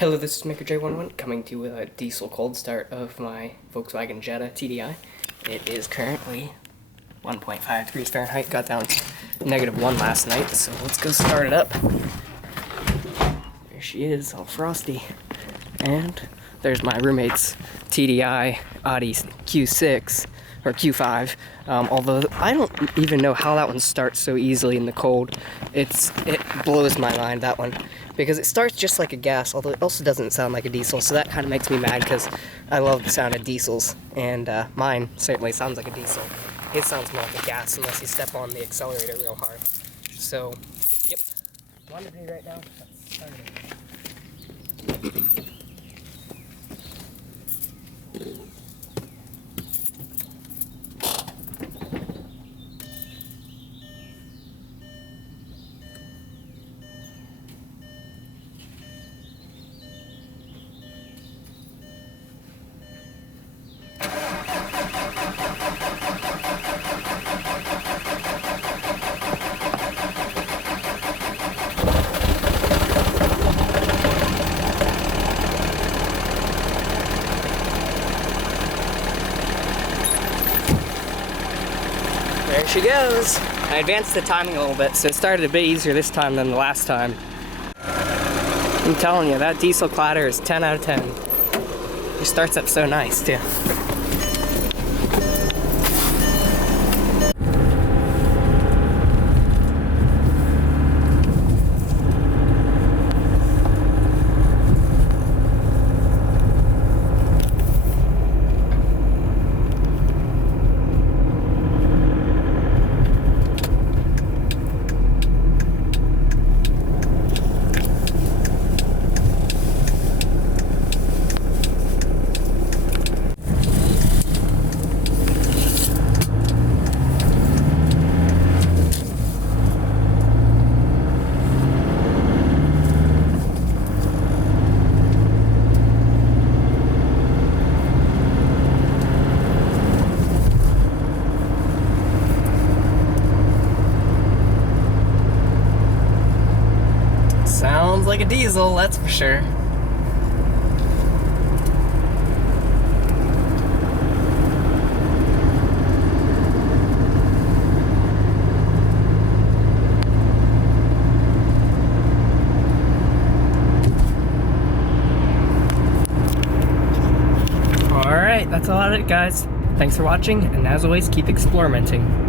Hello, this is Maker J11 coming to you with a diesel cold start of my Volkswagen Jetta TDI. It is currently 1.5 degrees Fahrenheit, got down to -1 last night, so let's go start it up. There she is, all frosty. And there's my roommate's TDI Audi Q6, or Q5, although I don't even know how that one starts so easily in the cold. It blows my mind, that one, because it starts just like a gas, although it also doesn't sound like a diesel, so that kind of makes me mad because I love the sound of diesels, and mine certainly sounds like a diesel. It sounds more like a gas unless you step on the accelerator real hard. So, yep. What I'm gonna do right now, let's start it. There she goes. I advanced the timing a little bit, so it started a bit easier this time than the last time. I'm telling you, that diesel clatter is 10 out of 10. It starts up so nice, too. Sounds like a diesel, that's for sure. Alright, that's all of it, guys. Thanks for watching, and as always, keep experimenting.